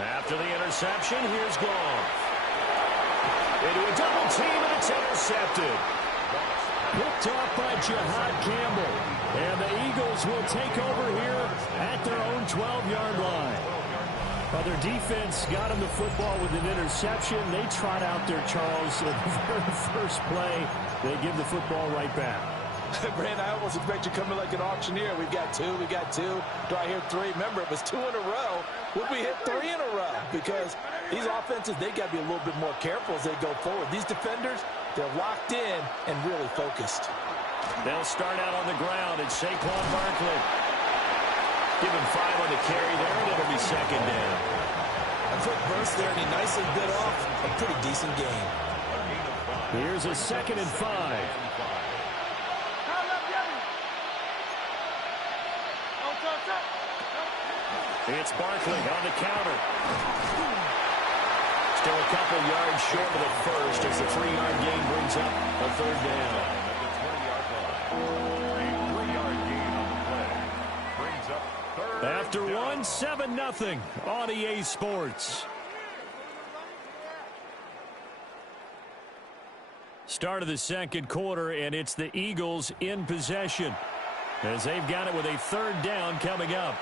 After the interception, here's Goff. Into a double team, and it's intercepted. Picked off by Jihad Campbell. And the Eagles will take over here at their own 12-yard line. Well, their defense got him the football with an interception. They trot out there, Charles, at the very first play. They give the football right back. Brand, I almost expect you coming like an auctioneer. We've got two. Do I hear three? Remember, it was 2 in a row. Would we hit 3 in a row? Because these offenses, they got to be a little bit more careful as they go forward. These defenders, they're locked in and really focused. They'll start out on the ground. It's Saquon Barkley. Give him 5 on the carry there, and it'll be second down. A quick burst there, and he nicely bit off a pretty decent game. Here's a 2nd and 5. It's Barkley on the counter. Still a couple yards short of the first as the 3-yard gain brings up a 3rd down. After 1, 7-0 on EA Sports. Start of the 2nd quarter, and it's the Eagles in possession as they've got it with a 3rd down coming up.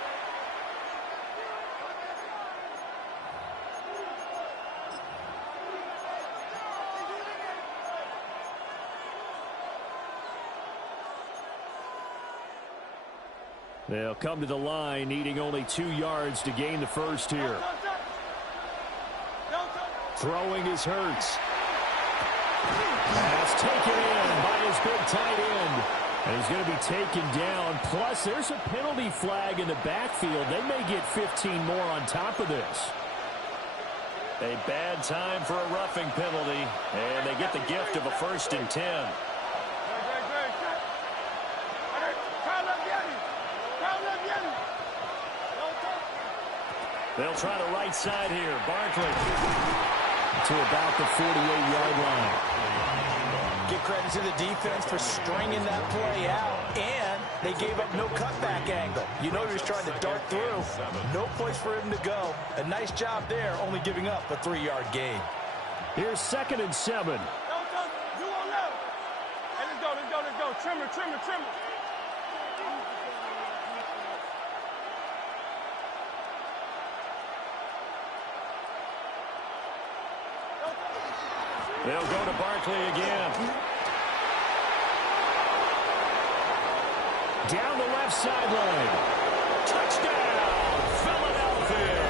They'll come to the line, needing only 2 yards to gain the first here. Throwing is Hurts. Pass taken in by his big tight end. And he's going to be taken down. Plus, there's a penalty flag in the backfield. They may get 15 more on top of this. A bad time for a roughing penalty. And they get the gift of a 1st and 10. They'll try the right side here. Barkley to about the 48-yard line. Give credit to the defense for stringing that play out, and they gave up no cutback angle. You know he was trying to dart through. No place for him to go. A nice job there, only giving up a 3-yard gain. Here's 2nd and 7. You on left. Hey, let's go. Trimmer. They'll go to Barkley again. Down the left sideline. Touchdown, Philadelphia.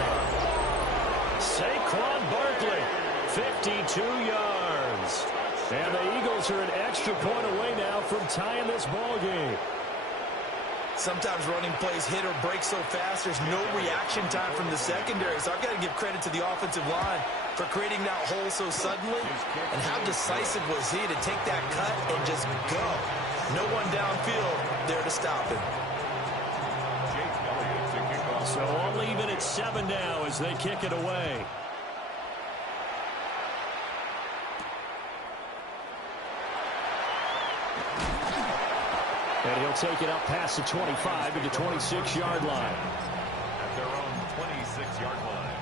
Saquon Barkley, 52 yards. And the Eagles are an extra point away now from tying this ball game. Sometimes running plays hit or break so fast, there's no reaction time from the secondary. So I've got to give credit to the offensive line for creating that hole so suddenly. And how decisive was he to take that cut and just go. No one downfield there to stop him. So all even at 7 now as they kick it away. And he'll take it up past the 25 to the 26-yard line. At their own 26-yard line.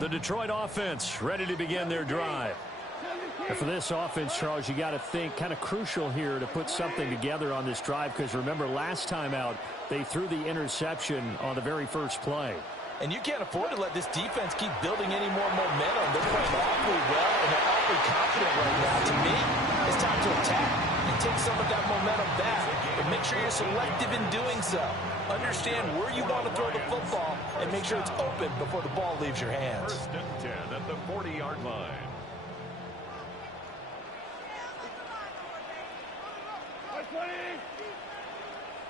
The Detroit offense ready to begin their drive. And for this offense, Charles, you got to think kind of crucial here to put something together on this drive, because remember last time out they threw the interception on the very first play. And you can't afford to let this defense keep building any more momentum. They're playing awfully well, and they're awfully confident right now. To me, it's time to attack and take some of that momentum back. But make sure you're selective in doing so. Understand where you want to throw the football and make sure it's open before the ball leaves your hands. 1st and 10 at the 40-yard line.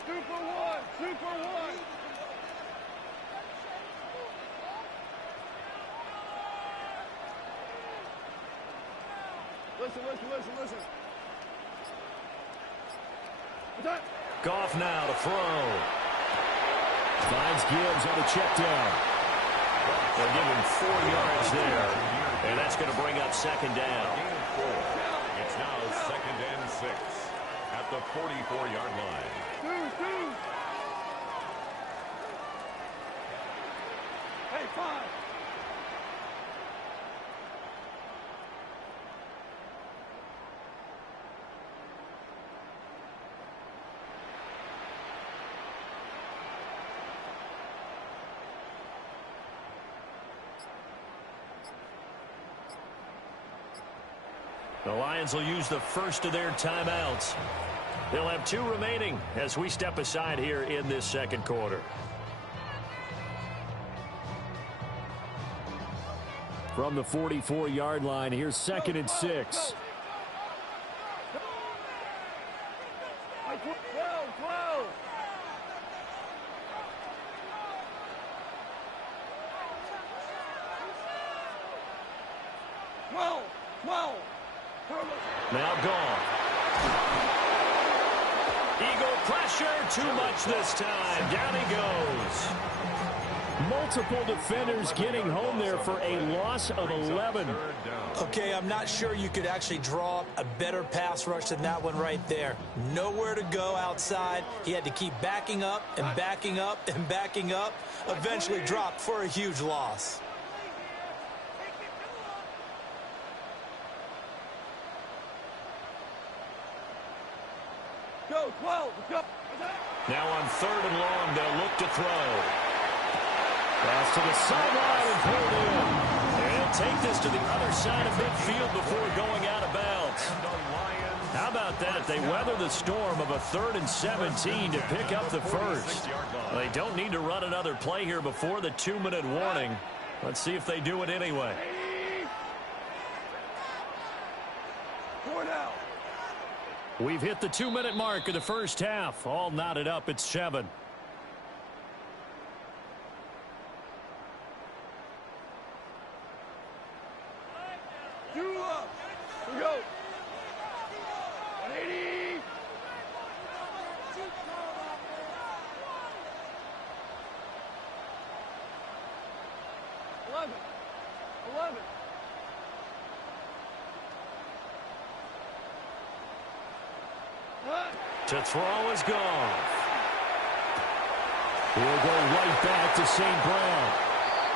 Super one. Listen. Goff now to throw. Finds Gibbs on the check down. They'll give him 4 yards there. And that's going to bring up second down. Gain of 4. It's now 2nd and 6 at the 44-yard line. Hey, 5. The Lions will use the first of their timeouts. They'll have 2 remaining as we step aside here in this second quarter. From the 44-yard line, here's 2nd and 6. 12. Now gone. Eagle pressure, too much this time. Down he goes. Multiple defenders getting home there for a loss of 11. Okay, I'm not sure you could actually draw up a better pass rush than that one right there. Nowhere to go outside. He had to keep backing up and backing up and backing up. Eventually dropped for a huge loss. Go, 12. Go. Now on 3rd and long, they'll look to throw. Pass to the sideline and pulled in. And he'll take this to the other side of midfield before going out of bounds. How about that? They weather the storm of a 3rd and 17 to pick up the first. They don't need to run another play here before the 2-minute warning. Let's see if they do it anyway. 4 down. We've hit the 2-minute mark of the first half. All knotted up at 7. Here we go. 180. 11. To throw is gone. He'll go right back to St. Brown.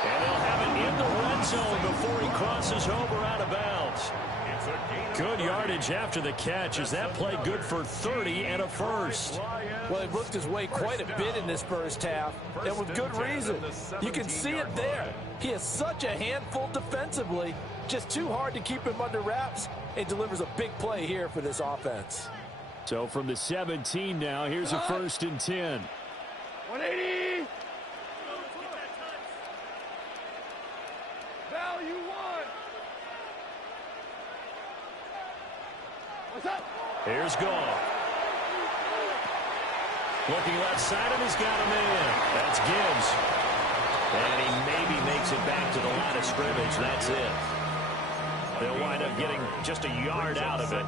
And they'll have it in the red zone before he crosses over out of bounds. Good yardage after the catch. Is that play good for 30 and a first? Well, he worked his way quite a bit in this first half, and with good reason. You can see it there. He is such a handful defensively. Just too hard to keep him under wraps, and delivers a big play here for this offense. So from the 17 now, here's a 1st and 10. 180. Value 1. What's up? Here's Goff. Looking left side of, he's got him in. That's Gibbs. And he maybe makes it back to the line of scrimmage. That's it. They'll wind up getting just a yard out of it.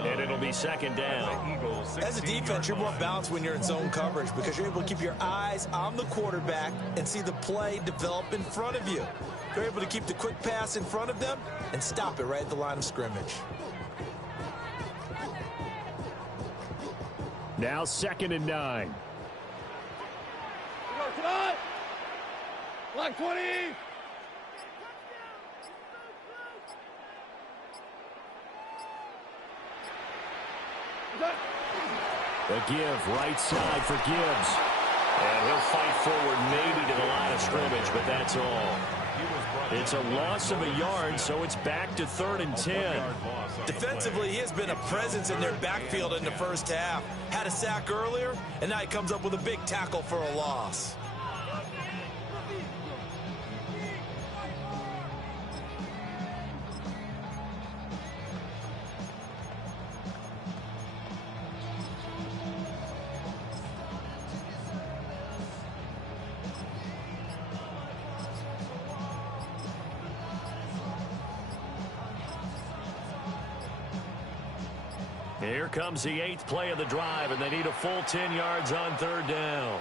And it'll be 2nd down. As a defense, you're more balanced when you're in zone coverage because you're able to keep your eyes on the quarterback and see the play develop in front of you. You're able to keep the quick pass in front of them and stop it right at the line of scrimmage. Now 2nd and 9. Come on. Block 20. The give, right side for Gibbs. And he'll fight forward maybe to the line of scrimmage, but that's all. It's a loss of a yard, so it's back to 3rd and 10. Defensively, he has been a presence in their backfield in the first half. Had a sack earlier, and now he comes up with a big tackle for a loss. Here comes the 8th play of the drive, and they need a full 10 yards on 3rd down.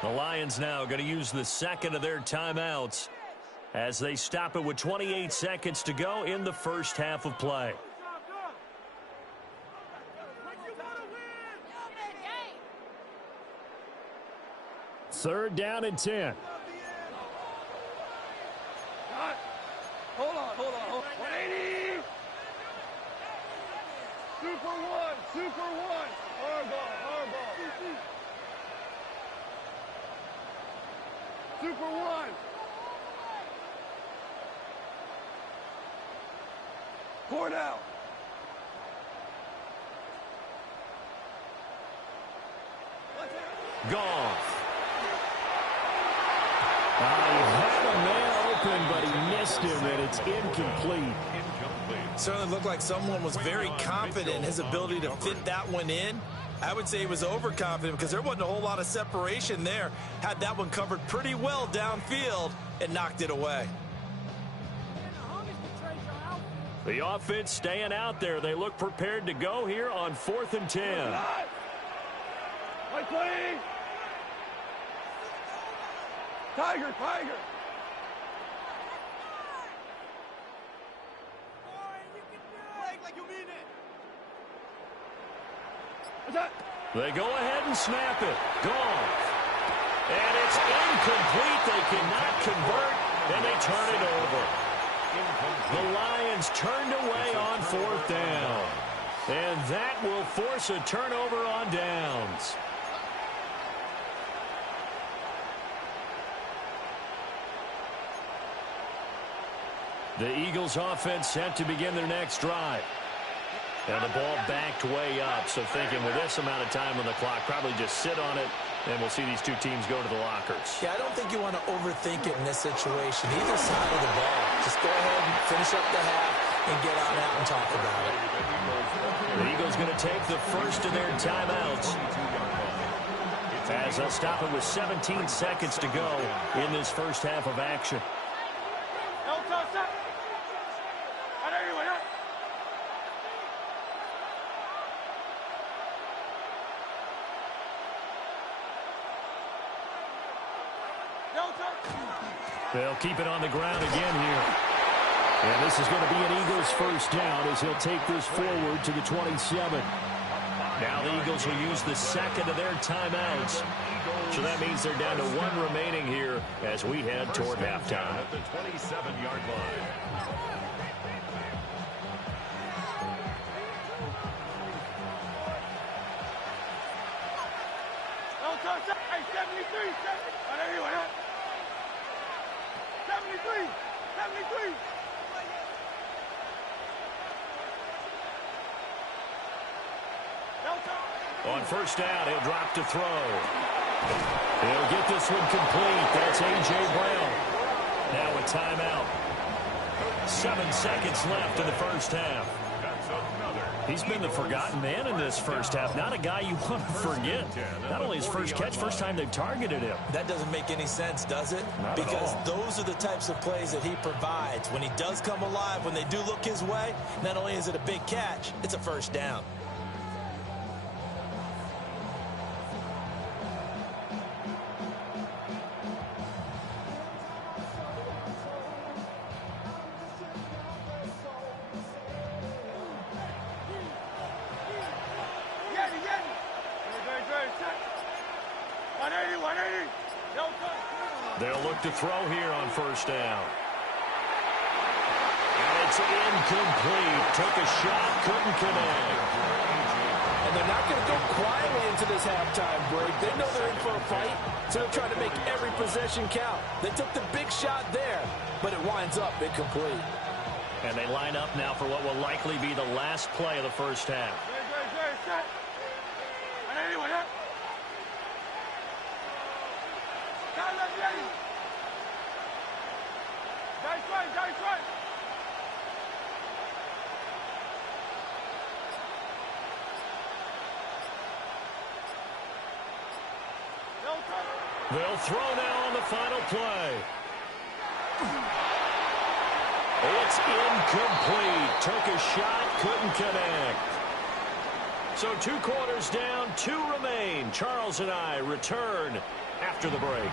The Lions now going to use the 2nd of their timeouts as they stop it with 28 seconds to go in the first half of play. Third down and 10. Hold on. 180. Super one. Hard ball. Super one. Cornell. Goff. He had a man open, but he missed him, and it's incomplete. Certainly looked like someone was very confident in his ability to fit that one in. I would say he was overconfident because there wasn't a whole lot of separation there. Had that one covered pretty well downfield and knocked it away. The offense staying out there. They look prepared to go here on 4th and 10. Tiger. They go ahead and snap it. Goff. And it's incomplete. They cannot convert, and they turn it over. The Lions turned away on 4th down. And that will force a turnover on downs. The Eagles offense set to begin their next drive. And the ball backed way up, so thinking with this amount of time on the clock, probably just sit on it, and we'll see these two teams go to the lockers. Yeah, I don't think you want to overthink it in this situation. Either side of the ball. Just go ahead and finish up the half and get on out and talk about it. The Eagles going to take the first of their timeouts, as they'll stop it with 17 seconds to go in this first half of action. They'll keep it on the ground again here. And this is going to be an Eagles first down as he'll take this forward to the 27. Now the Eagles will use the second of their timeouts. So that means they're down to one remaining here as we head toward halftime. At the 27-yard line. Hey, 73. 73. On first down, he'll drop to throw. He'll get this one complete. That's A.J. Brown. Now a timeout. 7 seconds left in the first half. He's been the forgotten man in this first half. Not a guy you want to forget. Not only his first catch, first time they've targeted him. That doesn't make any sense, does it? Because those are the types of plays that he provides. When he does come alive, when they do look his way, not only is it a big catch, it's a first down. They'll look to throw here on first down. And it's incomplete. Took a shot, couldn't connect. And they're not going to go quietly into this halftime break. They know they're in for a fight, so they're trying to make every possession count. They took the big shot there, but it winds up incomplete. And they line up now for what will likely be the last play of the first half. They'll throw now on the final play. It's incomplete. Took a shot, couldn't connect. So 2 quarters down, 2 remain. Charles and I return after the break.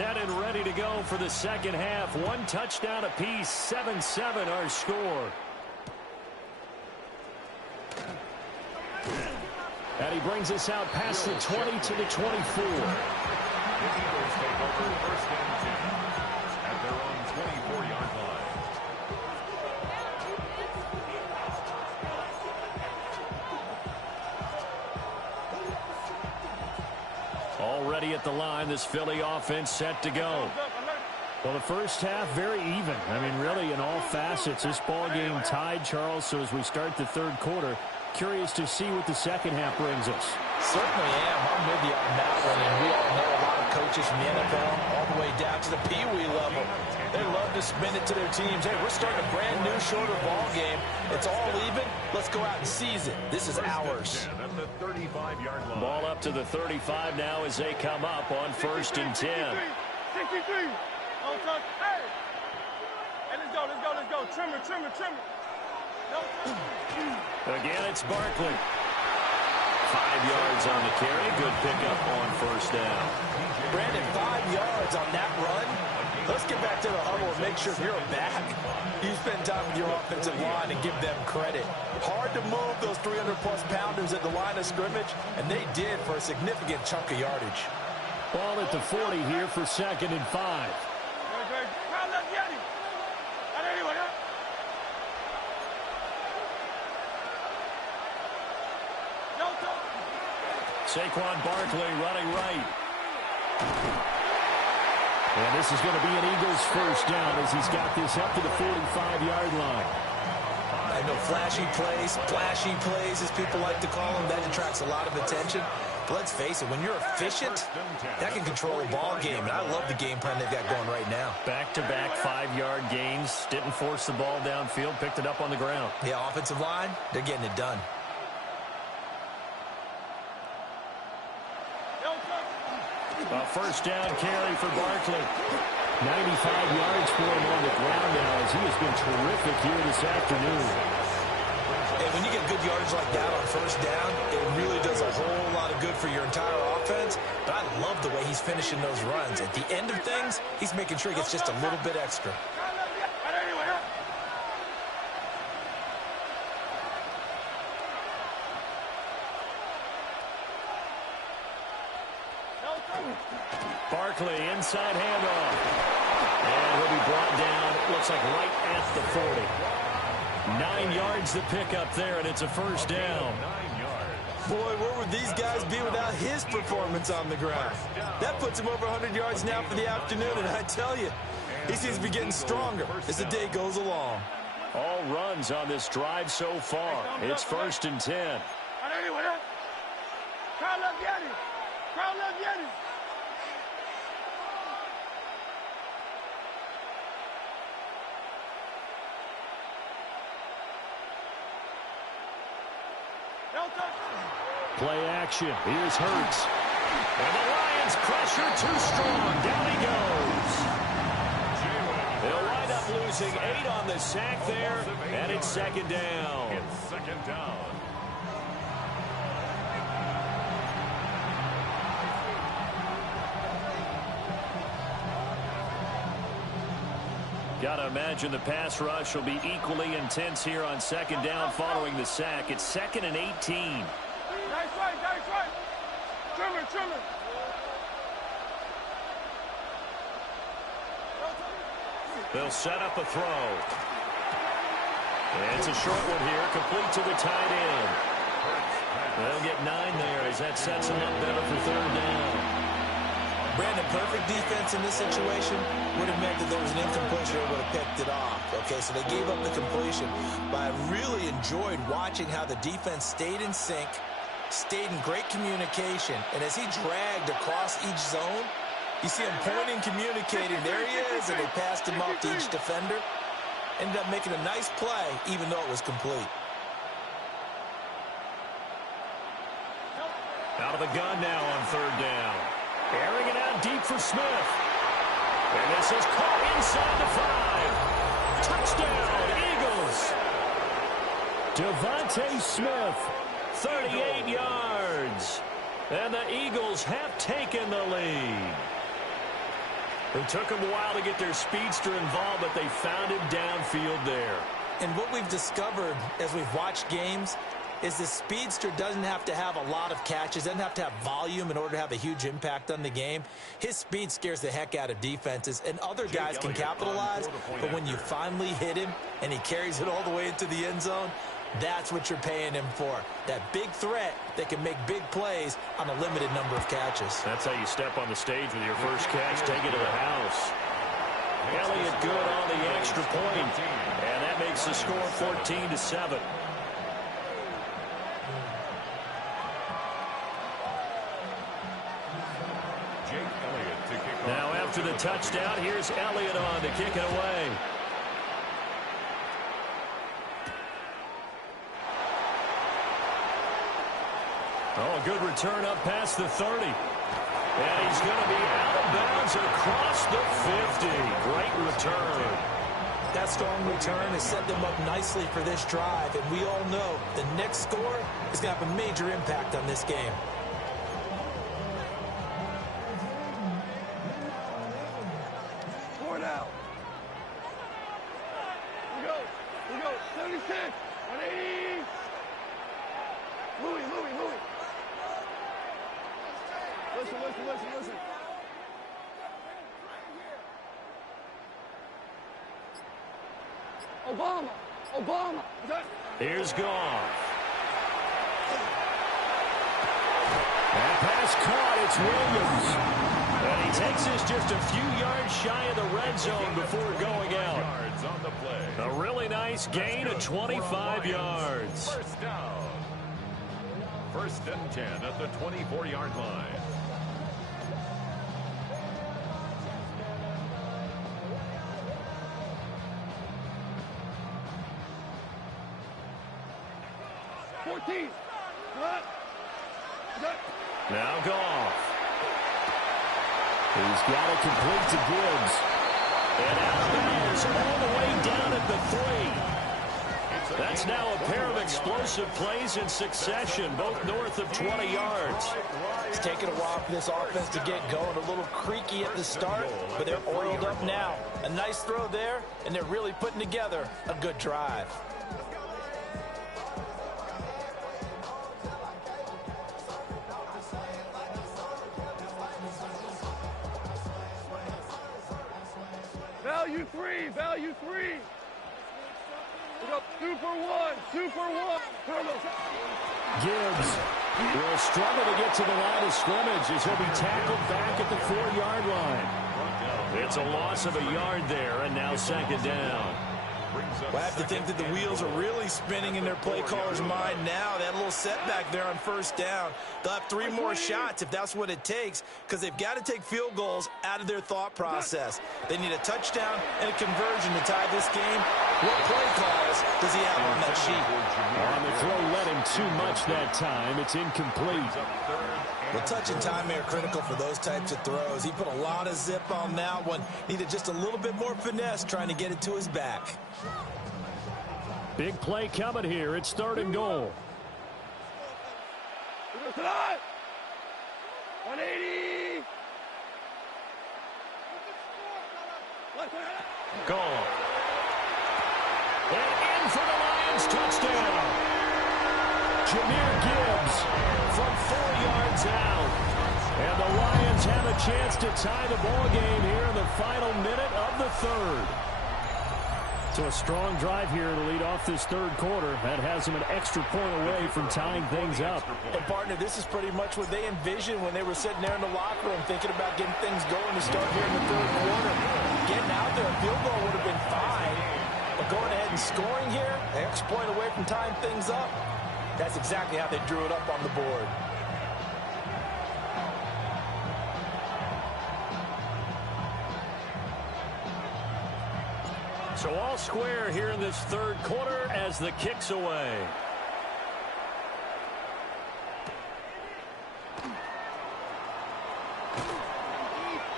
Set and ready to go for the second half. One touchdown apiece, 7-7 our score. And he brings us out past the 20 to the 24. The Eagles take over first and 10 at their own 24-yard line. Already at the line, this Philly offense set to go. Well, the first half, very even. I mean, really, in all facets, this ball game tied, Charles. So as we start the third quarter, curious to see what the second half brings us. Certainly am. I'm with you on that one. And we all know a lot of coaches from the NFL all the way down to the Pee-wee level. They love to spin it to their teams. Hey, we're starting a brand new, shorter ball game. It's all even. Let's go out and seize it. This is ours. At the 35-yard line. Ball up to the 35 now as they come up on first and 10. 63. No touch. Hey. Hey, let's go, let's go, let's go. Trimmer, trimmer, trimmer. No touch. Again, it's Barkley. 5 yards on the carry. Good pickup on first down. Brandon, 5 yards on that run. Let's get back to the huddle and make sure you're back. You spend time with your offensive line and give them credit. Hard to move those 300-plus pounders at the line of scrimmage, and they did for a significant chunk of yardage. Ball at the 40 here for second and 5. Saquon Barkley running right. And this is going to be an Eagles first down as he's got this up to the 45-yard line. I know flashy plays, as people like to call them, that attracts a lot of attention. But let's face it, when you're efficient, that can control a ball game. And I love the game plan they've got going right now. Back-to-back 5-yard gains. Didn't force the ball downfield. Picked it up on the ground. Yeah, offensive line, they're getting it done. A first down carry for Barkley. 95 yards for him on the ground now as he has been terrific here this afternoon. And when you get good yardage like that on first down, it really does a whole lot of good for your entire offense. But I love the way he's finishing those runs. At the end of things, he's making sure he gets just a little bit extra. Barkley, inside handoff. And he'll be brought down, looks like right at the 40. 9 yards to pick up there, and it's a first down. 9 yards. Boy, where would these guys be without his performance on the ground? That puts him over 100 yards now for the afternoon, and I tell you, he seems to be getting stronger as the day goes along. All runs on this drive so far. It's first and 10. Play action. Here's Hurts. And the Lions pressure too strong. Down he goes. They'll wind up losing 8 on the sack there, and it's second down. It's second down. Gotta imagine the pass rush will be equally intense here on second down following the sack. It's second and 18. Nice right. Trimmer. They'll set up a throw. And it's a short one here, complete to the tight end. They'll get 9 there as that sets them up better for third down. Brandon, perfect defense in this situation would have meant that there was an incompletion or would have picked it off. Okay, so they gave up the completion. But I really enjoyed watching how the defense stayed in sync, stayed in great communication. And as he dragged across each zone, you see him pointing, communicating. There he is, and they passed him off to each defender. Ended up making a nice play, even though it was complete. Out of the gun now on third down. Airing it out deep for Smith. And this is caught inside the 5. Touchdown, Eagles. Devontae Smith, 38 yards. And the Eagles have taken the lead. It took them a while to get their speedster involved, but they found him downfield there. And what we've discovered as we've watched games is the speedster doesn't have to have a lot of catches, doesn't have to have volume in order to have a huge impact on the game. His speed scares the heck out of defenses, and other guys can capitalize, but when you finally hit him and he carries it all the way into the end zone, that's what you're paying him for. That big threat that can make big plays on a limited number of catches. That's how you step on the stage with your first catch, take it to the house. Elliott good on the extra point, and that makes the score 14-7. Now after the touchdown, here's Elliott on to kick it away. Oh, a good return up past the 30. And he's going to be out of bounds across the 50. Great return. That strong return has set them up nicely for this drive, and we all know the next score is going to have a major impact on this game. Four now. We go. 76. 180. Louis. Listen. Obama. Here's Goff. That pass caught. It's Williams. And he takes this just a few yards shy of the red zone before going out. A really nice gain of 25 yards. First down. 1st and 10 at the 24-yard line. Now Goff. He's got it complete to Gibbs. And Algiers all the way down at the 3. That's now a pair of explosive plays in succession, both north of 20 yards. It's taken a while for this offense to get going. A little creaky at the start, but they're oiled up now. A nice throw there, and they're really putting together a good drive. Value three. We go 2 for 1. Gibbs will struggle to get to the line of scrimmage as he'll be tackled back at the 4-yard line. It's a loss of a yard there, and now 2nd down. Well, I have to think that the wheels are really spinning in their play caller's mind now. That little setback there on 1st down. They'll have 3 more shots if that's what it takes, because they've got to take field goals out of their thought process. They need a touchdown and a conversion to tie this game. What play calls does he have on that sheet? On the throw led him too much that time. It's incomplete. Well, touch and time are critical for those types of throws. He put a lot of zip on that one. Needed just a little bit more finesse trying to get it to his back. Big play coming here. It's 3rd and goal. 180. Goal. And in for the Lions touchdown. Jahmyr Gibbs from 4 yards out. And the Lions have a chance to tie the ball game here in the final minute of the 3rd. So a strong drive here to lead off this 3rd quarter. That has them an extra point away from tying things up. And, partner, this is pretty much what they envisioned when they were sitting there in the locker room thinking about getting things going to start here in the 3rd quarter. Getting out there, a field goal would have been fine. But going ahead and scoring here, an extra point away from tying things up, that's exactly how they drew it up on the board. So all square here in this 3rd quarter as the kick's away.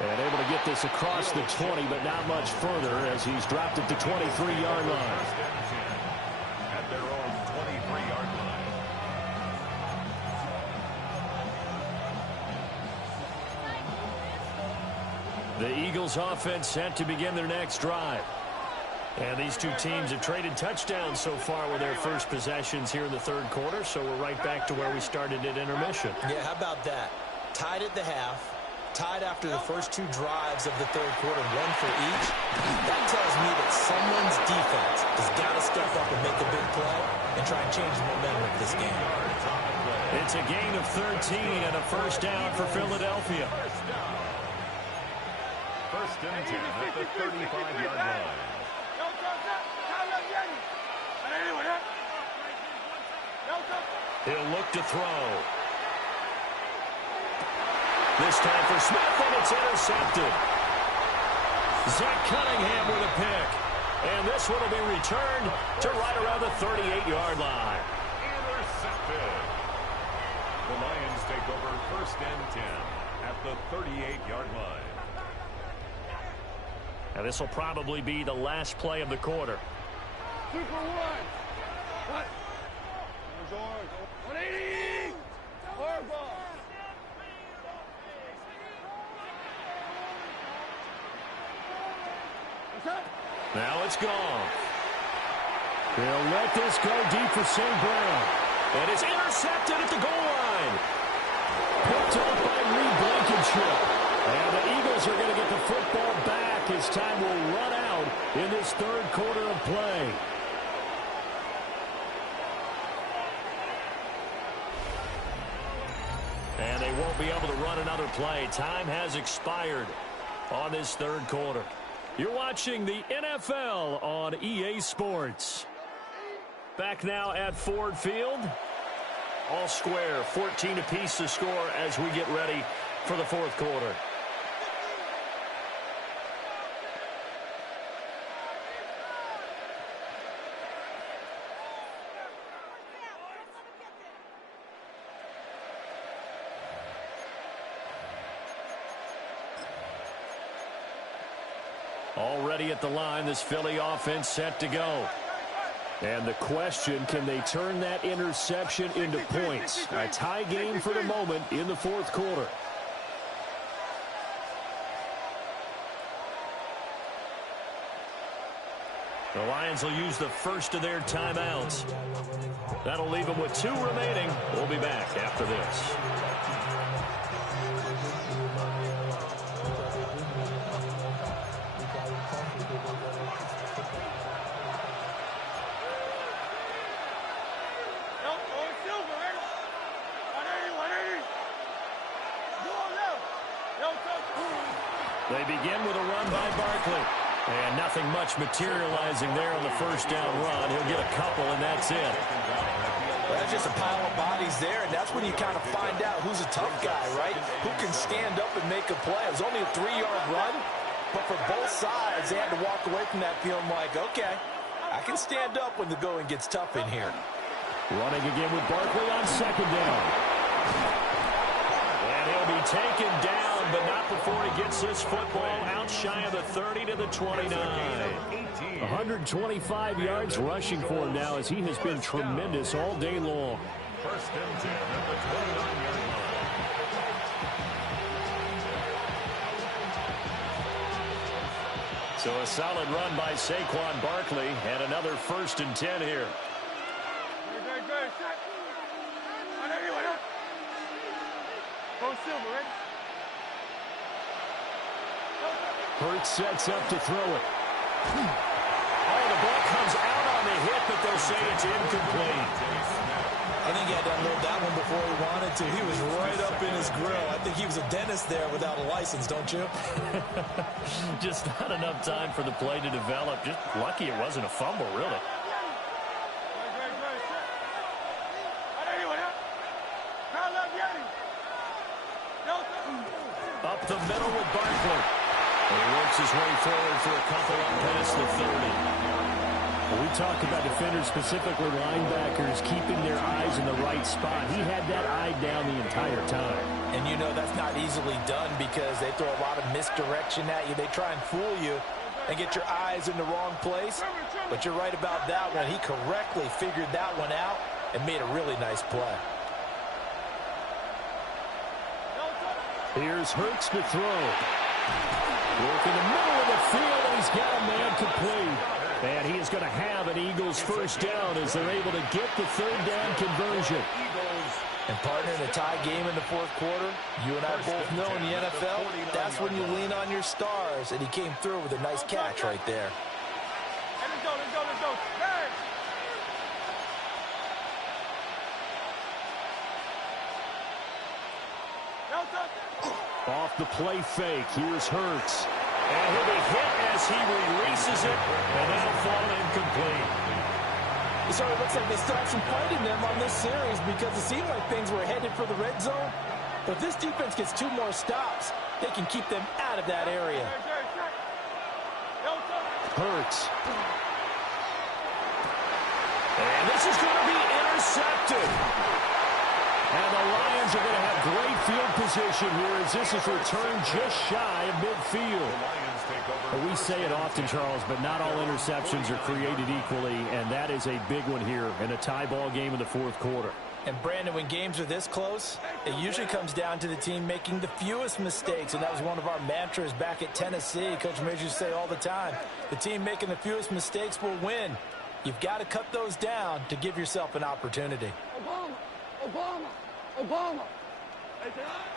And able to get this across the 20, but not much further as he's dropped it to 23-yard line. At their own 23-yard line. The Eagles offense set to begin their next drive. And these two teams have traded touchdowns so far with their first possessions here in the third quarter, so we're right back to where we started at intermission. Yeah, how about that? Tied at the half, tied after the first two drives of the third quarter, one for each. That tells me that someone's defense has got to step up and make a big play and try and change the momentum of this game. It's a gain of 13 and a first down for Philadelphia. First and 10 at the 35-yard line. He'll look to throw. This time for Smith, and it's intercepted. Zach Cunningham with a pick. And this one will be returned to right around the 38-yard line. Intercepted. The Lions take over first and 10 at the 38-yard line. And this will probably be the last play of the quarter. 2 for 1. What? 180. Hard ball. Now it's gone. They'll let this go deep for St. Brown. And it's intercepted at the goal line. Picked up by Reed Blankenship. And the Eagles are going to get the football back as time will run out in this third quarter of play. And they won't be able to run another play. Time has expired on this third quarter. You're watching the NFL on EA Sports. Back now at Ford Field. All square, 14 apiece to score as we get ready for the fourth quarter. Already at the line, this Philly offense set to go. And the question, can they turn that interception into points? A tie game for the moment in the fourth quarter. The Lions will use the first of their timeouts. That'll leave them with 2 remaining. We'll be back after this. They begin with a run by Barkley. And nothing much materializing there on the first down run. He'll get a couple, and that's it. Well, that's just a pile of bodies there, and that's when you kind of find out who's a tough guy, right? Who can stand up and make a play. It was only a 3-yard run, but for both sides, they had to walk away from that feeling like, okay, I can stand up when the going gets tough in here. Running again with Barkley on second down. And he'll be taken down, but not before he gets this football out shy of the 30 to the 29. 125 yards rushing for him now as he has been tremendous all day long. First and 10 at the 29-yard line. So a solid run by Saquon Barkley and another first and 10 here. Hurts sets up to throw it. Oh, the ball comes out on the hit, but they'll say it's incomplete. I think he had to unload that one before he wanted to. He was right up in his grill. I think he was a dentist there without a license, don't you? Just not enough time for the play to develop. Just lucky it wasn't a fumble, really. Up the middle with Barkley. And he works his way forward for a couple up past the 30. We talk about defenders, specifically linebackers, keeping their eyes in the right spot. He had that eye down the entire time. And you know that's not easily done because they throw a lot of misdirection at you. They try and fool you and get your eyes in the wrong place. But you're right about that one. He correctly figured that one out and made a really nice play. Here's Hurts to throw. Work in the middle of the field, and he's got a man complete. And he is going to have an Eagles first down as they're able to get the third down conversion. And partner, in a tie game in the fourth quarter, you and I both know in the NFL, that's when you lean on your stars, and he came through with a nice catch right there. Hey, let's go, let's go, let's go. Hey! Off the play fake, here's Hurts. And he'll be hit as he releases it, and that'll fall incomplete. So it looks like they still have some fight in them on this series because it seemed like things were headed for the red zone. But if this defense gets 2 more stops, they can keep them out of that area. Hurts. And this is going to be intercepted. And the Lions are going to have great field position here as this is returned just shy of midfield. We say it often, Charles, but not all interceptions are created equally, and that is a big one here in a tie ball game in the fourth quarter. And, Brandon, when games are this close, it usually comes down to the team making the fewest mistakes, and that was one of our mantras back at Tennessee. Coach Majors used to say all the time, the team making the fewest mistakes will win. You've got to cut those down to give yourself an opportunity. Obama.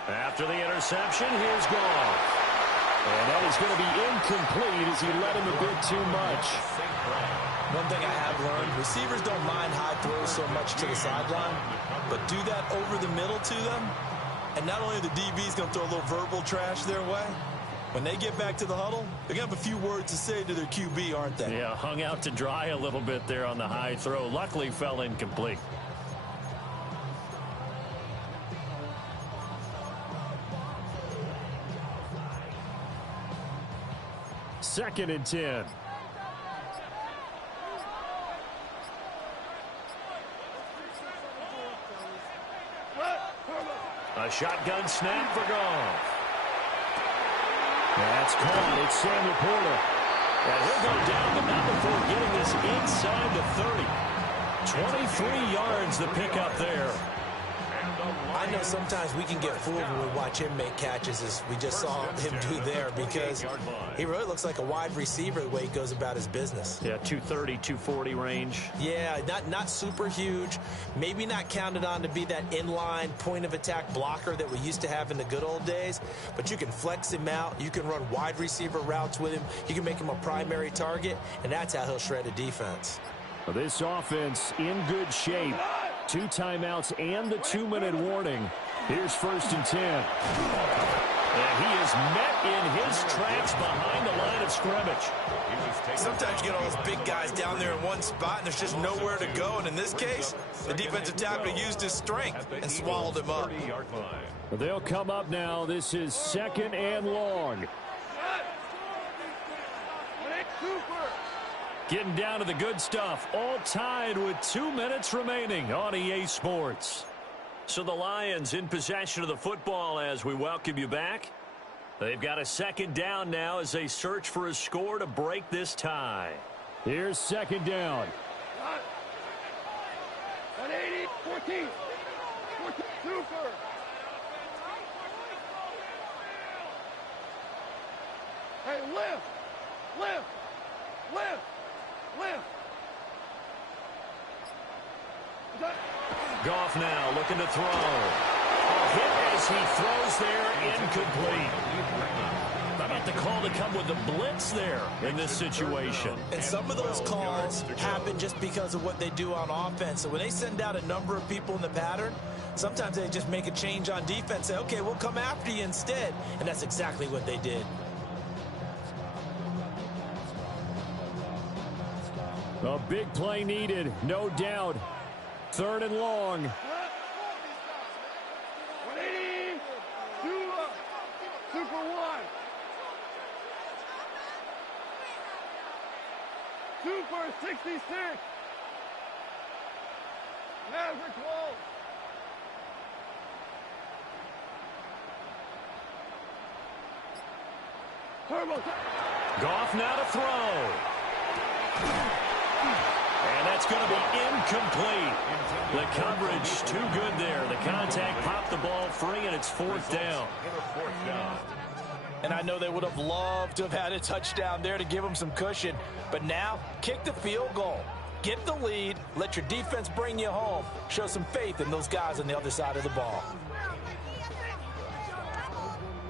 After the interception, here's Goff. And that is going to be incomplete as he let him a bit too much. One thing I have learned, receivers don't mind high throws so much to the sideline, but do that over the middle to them, and not only are the DBs going to throw a little verbal trash their way, when they get back to the huddle, they're going to have a few words to say to their QB, aren't they? Yeah, hung out to dry a little bit there on the high throw. Luckily, fell incomplete. Second and 10. A shotgun snap for Goff. That's caught. It's Sam Laporta. And he'll go down, but not before getting this inside the 30. 23 yards the pickup there. I know sometimes we can get fooled when we watch him make catches, as we just saw him do there, because he really looks like a wide receiver the way he goes about his business. Yeah, 230, 240 range. Yeah, not super huge. Maybe not counted on to be that inline point-of-attack blocker that we used to have in the good old days, but you can flex him out. You can run wide receiver routes with him. You can make him a primary target, and that's how he'll shred a defense. Well, this offense in good shape. 2 timeouts and the 2-minute warning. Here's first and 10. And he is met in his tracks behind the line of scrimmage. Sometimes you get all those big guys down there in one spot, and there's just nowhere to go. And in this case, the defensive tackle used his strength and swallowed him up. They'll come up now. This is second and long. Getting down to the good stuff. All tied with 2 minutes remaining on EA Sports. So the Lions in possession of the football as we welcome you back. They've got a second down now as they search for a score to break this tie. Here's second down. 180, 14. 14, super. Hey, lift. Goff now looking to throw. A hit as he throws there, incomplete. How about the call to come with the blitz there in this situation? And some of those calls happen just because of what they do on offense. So when they send out a number of people in the pattern, sometimes they just make a change on defense, say, okay, we'll come after you instead. And that's exactly what they did. A big play needed, no doubt. Third and long. 180, super 1. Super 66. Maverick 12. Turbo. Goff now to throw. And that's going to be incomplete. The coverage too good there. The contact popped the ball free, and it's fourth down. And I know they would have loved to have had a touchdown there to give them some cushion. But now, kick the field goal. Get the lead. Let your defense bring you home. Show some faith in those guys on the other side of the ball.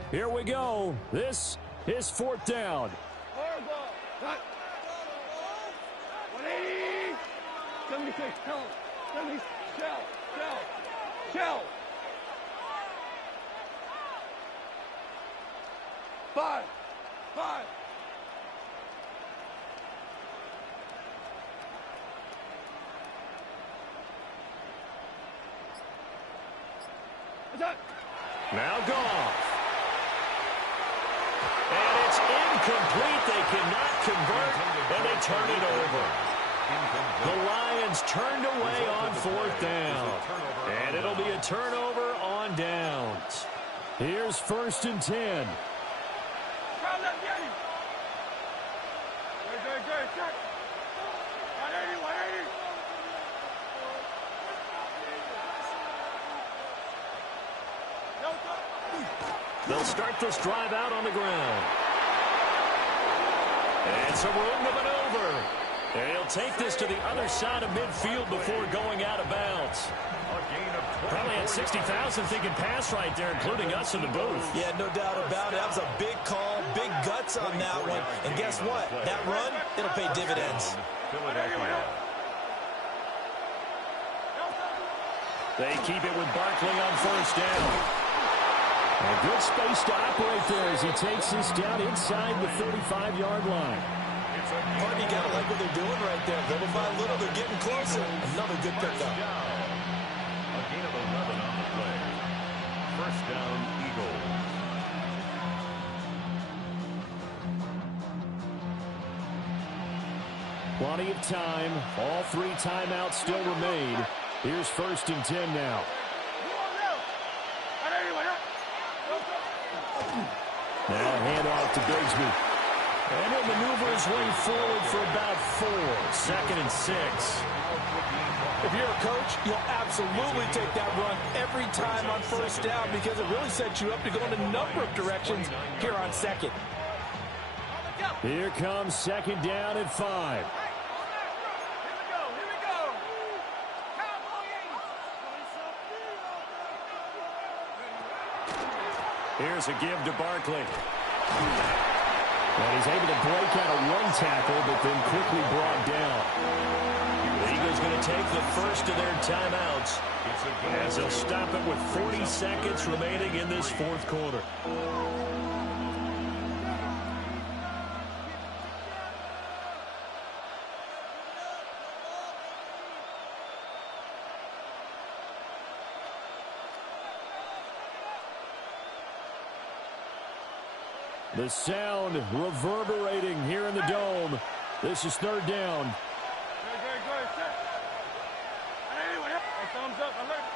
Here we go. This is 4th down. 76, tell him. 70, shell. 5. Now Goff. And it's incomplete. They cannot convert, and they turn it over. The Lions turned away on 4th down. And it'll be a turnover on downs. Here's 1st and 10. Good. Check. 180. They'll start this drive out on the ground. And some room to maneuver. And he'll take this to the other side of midfield before going out of bounds. Probably had 60,000 thinking pass right there, including us in the booth. Yeah, no doubt about it. That was a big call, big guts on that one. And guess what? That run, it'll pay dividends. They keep it with Barkley on 1st down. A good space to operate there as he takes this down inside the 35-yard line. Partner, you gotta like what they're doing right there. Little by little, they're getting closer. Another good pickup. A gain of 11 on the play. 1st down, Eagles. Plenty of time. All 3 timeouts still remain. Here's 1st and 10 now. Now handoff to Bigsby. And he'll maneuver his way forward for about 4. 2nd and 6. If you're a coach, you'll absolutely take that run every time on 1st down because it really sets you up to go in a number of directions here on 2nd. Here comes 2nd down at 5. Here's a give to Barkley. And he's able to break out a run tackle, but then quickly brought down. The Eagles going to take the first of their timeouts as they'll stop it with 40 seconds remaining in this 4th quarter. The sound reverberating here in the dome. This is 3rd down. Good. Check. Thumbs up. Alert.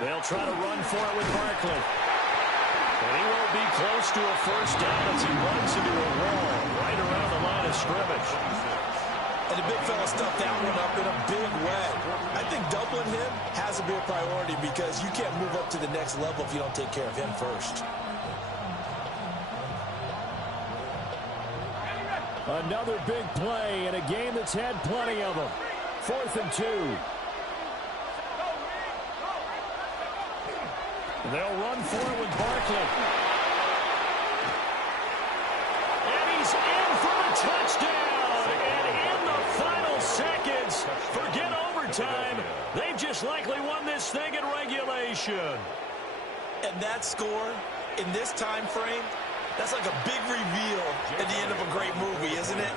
They'll try to run for it with Barkley. And he won't be close to a 1st down as he runs into a wall right around the line of scrimmage. And the big fella stuffed that one up in a big way. I think doubling him has to be a priority because you can't move up to the next level if you don't take care of him first. Another big play in a game that's had plenty of them. 4th and 2. They'll run for it with Barkley. And he's in for the touchdown. And in the final seconds, forget overtime. They've just likely won this thing in regulation. And that score in this time frame, that's like a big reveal at the end of a great movie, isn't it?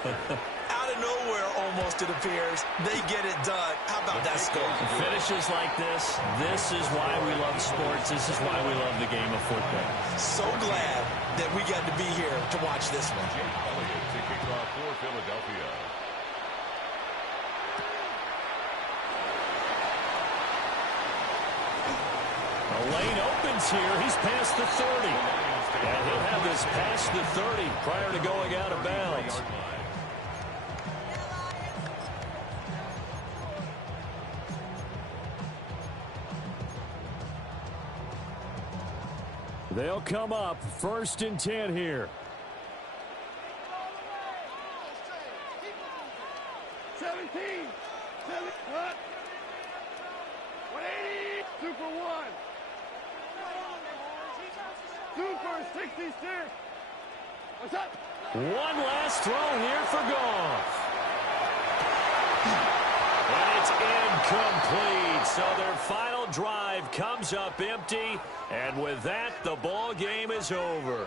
Out of nowhere, almost, it appears. They get it done. How about that score? Finishes like this is why we love sports. This is why we love the game of football. So glad that we got to be here to watch this one. Jake Elliott to kick off for Philadelphia. The lane opens here. He's past the 30. And he'll have this past the 30 prior to going out of bounds. They'll come up 1st and 10 here. 17. 7. What? 180. Super 1. Super 66. What's up? One last throw here for Goff. And it's incomplete. So their final drive comes up empty. And with that, the ball game is over.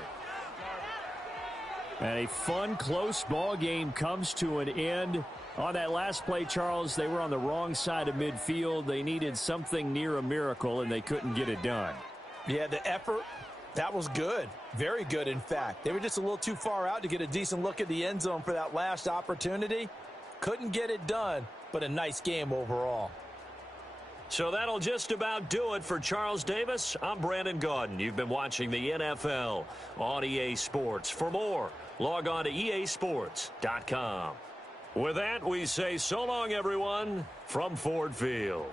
And a fun, close ball game comes to an end. On that last play, Charles, they were on the wrong side of midfield. They needed something near a miracle, and they couldn't get it done. Yeah, the effort, that was good. Very good, in fact. They were just a little too far out to get a decent look at the end zone for that last opportunity. Couldn't get it done, but a nice game overall. So that'll just about do it for Charles Davis. I'm Brandon Gaudin. You've been watching the NFL on EA Sports. For more, log on to easports.com. With that, we say so long, everyone, from Ford Field.